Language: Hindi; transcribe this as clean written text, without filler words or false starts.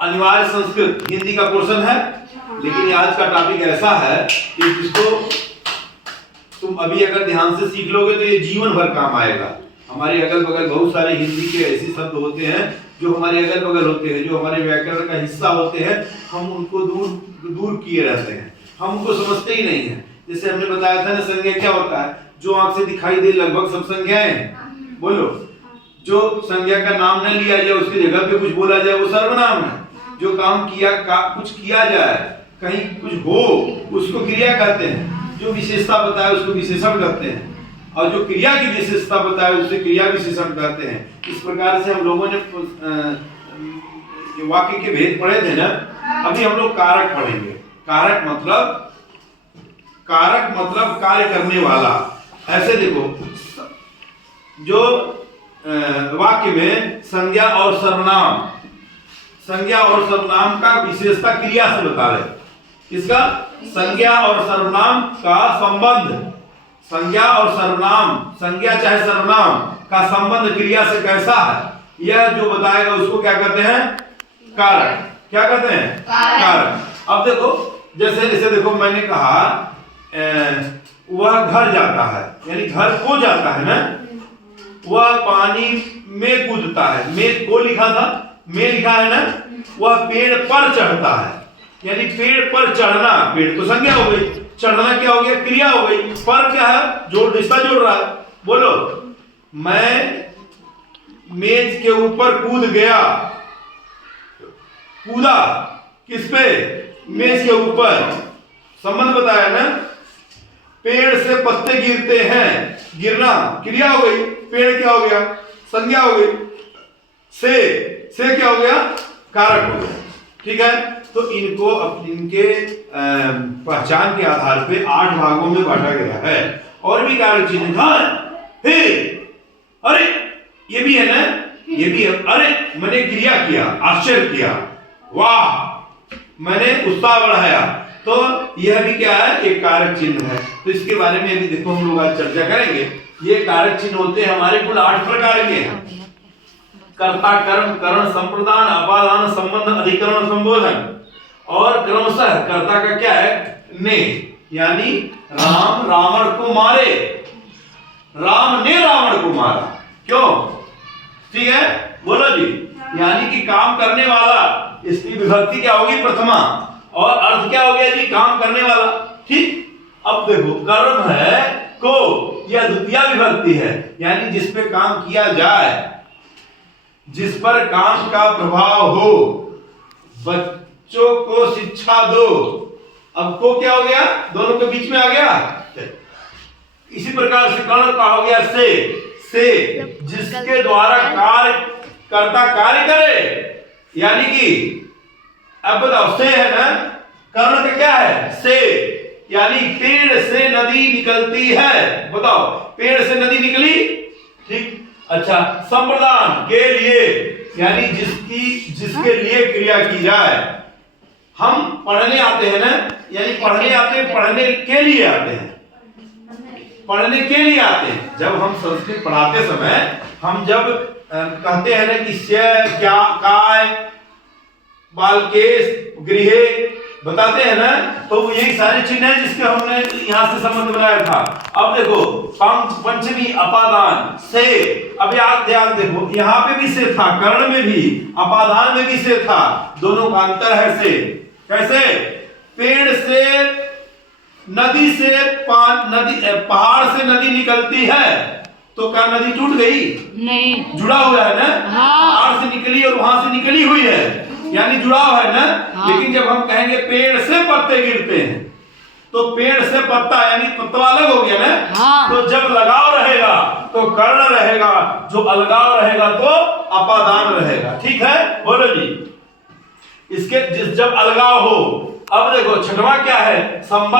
अनिवार्य संस्कृत हिंदी का पोर्शन है, लेकिन आज का टॉपिक ऐसा है कि जिसको तुम अभी अगर ध्यान से सीख लोगे तो ये जीवन भर काम आएगा। हमारे अगल बगल बहुत सारे हिंदी के ऐसे शब्द होते हैं जो हमारे अगल बगल होते हैं, जो हमारे व्याकरण का हिस्सा होते हैं, हम उनको दूर किए रहते हैं, हम उनको समझते ही नहीं है। जैसे हमने बताया था ना, संज्ञा क्या होता है? जो आंख से दिखाई दे लगभग सब संज्ञाएं। बोलो, जो संज्ञा का नाम न लिया जाए, उसकी जगह पे कुछ बोला जाए, वो सर्वनाम है। जो काम कुछ किया जाए, कहीं कुछ हो, उसको क्रिया कहते हैं। जो विशेषता बताए उसको विशेषण कहते हैं, और जो क्रिया की विशेषता बताए उसे क्रिया विशेषण कहते हैं। इस प्रकार से हम लोगों ने वाक्य के भेद पढ़े थे ना। अभी हम लोग कारक पढ़ेंगे। कारक मतलब कार्य करने वाला। ऐसे देखो, जो वाक्य में संज्ञा और सर्वनाम का विशेषता क्रिया से बता रहे। इसका संज्ञा और सर्वनाम का संबंध, संज्ञा चाहे सर्वनाम का संबंध क्रिया से कैसा है, यह जो बताएगा उसको क्या कहते हैं? कारक। क्या कहते हैं? कारक। अब देखो, जैसे देखो, मैंने कहा वह घर जाता है, यानी घर को जाता है ना। वह पानी में कूदता है, में को लिखा था, में लिखा है ना। वह पेड़ पर चढ़ता है, यानी पेड़ पर चढ़ना, पेड़ तो संज्ञा हो गई, चढ़ना क्या हो गया? क्रिया हो गई। पर क्या है? रिश्ता जोड़ रहा है। बोलो, मैं मेज के ऊपर कूद गया। कूदा किस पे? मेज के ऊपर। संबंध बताया ना। पेड़ से पत्ते गिरते हैं, गिरना क्रिया हो गई, पेड़ क्या हो गया? संज्ञा हो गई। से क्या हो गया? कारक हो गया। ठीक है, तो इनको इनके पहचान के आधार पे 8 भागों में बांटा गया है। और भी कारक चिन्ह, हे, अरे, ये भी है ना, ये भी है। अरे, मैंने क्रिया किया, आश्चर्य किया, वाह, मैंने उत्साह बढ़ाया, तो यह भी क्या है? एक कारक चिन्ह है। तो इसके बारे में भी देखो हम लोग आज चर्चा करेंगे। ये कारक चिन्ह होते हैं हमारे कुल 8 प्रकार के हैं। कर्ता, कर्म, करण, संप्रदान, अपादान, संबंध, अधिकरण, संबोधन। और क्रमशः कर्ता का क्या है? ने, यानी राम रावण को मारे, राम ने रावण को मारा। क्यों? ठीक है, बोलो जी। यानी कि काम करने वाला, इसकी विभक्ति क्या होगी? प्रथमा। और अर्थ क्या हो गया जी? काम करने वाला। ठीक। अब देखो, कर्म है को, यह द्वितीय विभक्ति है, यानी जिस पे काम किया जाए, जिस पर काम का प्रभाव हो। बच्चों को शिक्षा दो। अब को क्या हो गया? दोनों के बीच में आ गया। इसी प्रकार से कर्ण का हो गया से जिसके द्वारा कर्ता कार्य करे, यानी कि अब बताओ, से है ना, कर्ण का क्या है? से, यानी पेड़ से नदी निकलती है। बताओ, पेड़ से नदी निकली। ठीक। अच्छा, संप्रदान के लिए, यानी जिसके लिए क्रिया की जाए। हम पढ़ने आते हैं ना, यानी पढ़ने आते हैं, पढ़ने के लिए आते हैं, पढ़ने के लिए आते हैं। जब हम संस्कृत पढ़ाते समय हम जब कहते हैं ना कि स्य, क्या, काय, बालकेश, गृहे बताते हैं ना, तो यही सारे चिन्ह हैं जिसके हमने यहां से संबंध बनाया था। अब देखो, पंचमी अपादान से। अब याद ध्यान देखो, यहां पे भी से था, कर्ण में भी, अपादान में भी से था। दोनों का अंतर है से। कैसे? पेड़ से, नदी से, पहाड़ से नदी निकलती है, तो क्या नदी टूट गई? नहीं, जुड़ा हुआ है ना। पहाड़ से निकली और वहां से निकली हुई है, यानी जुड़ाव है ना। लेकिन जब हम कहेंगे पेड़ से पत्ते गिरते हैं, तो पेड़ से पत्ता यानी पत्ता अलग हो गया ना। तो जब लगाव रहेगा तो कर्ण रहेगा, जो अलगाव रहेगा तो अपादान रहेगा। ठीक है, बोलो जी। इसके जब अलगाव हो। अब देखो, छठवां क्या है? संबंध।